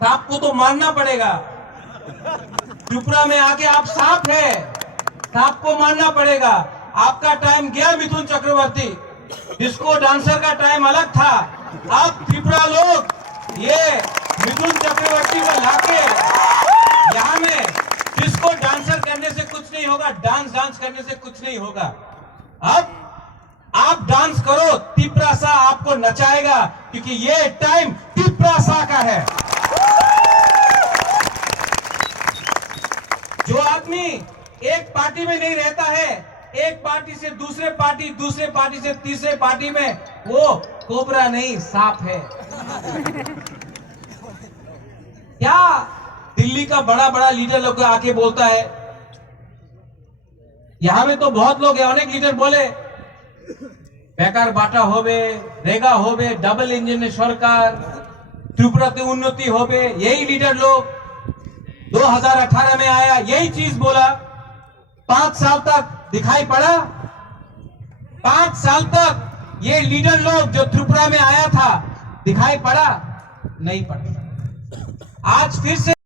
सांप को तो मारना पड़ेगा। त्रिपुरा में आके आप सांप है, सांप को मारना पड़ेगा। आपका टाइम गया मिथुन चक्रवर्ती, डिस्को डांसर का टाइम अलग था। अब त्रिपुरा लोग ये मिथुन चक्रवर्ती को लाके यहाँ में डिस्को डांसर करने से कुछ नहीं होगा, डांस करने से कुछ नहीं होगा। अब आप डांस करो, तिप्रासा आपको नचाएगा, क्योंकि ये टाइम तिप्रासा का है। जो आदमी एक पार्टी में नहीं रहता है, एक पार्टी से दूसरे पार्टी से तीसरे पार्टी में, वो कोबरा नहीं सांप है। क्या दिल्ली का बड़ा बड़ा लीडर लोग आके बोलता है, यहां में तो बहुत लोग हैं, अनेक लीडर बोले बेकार बाटा होबे, रेगा होबे, डबल इंजन सरकार, त्रिपुराते उन्नति होबे। यही लीडर लोग 2018 में आया, यही चीज बोला। 5 साल तक दिखाई पड़ा? 5 साल तक ये लीडर लोग जो त्रिपुरा में आया था दिखाई पड़ा? नहीं पड़ा। आज फिर से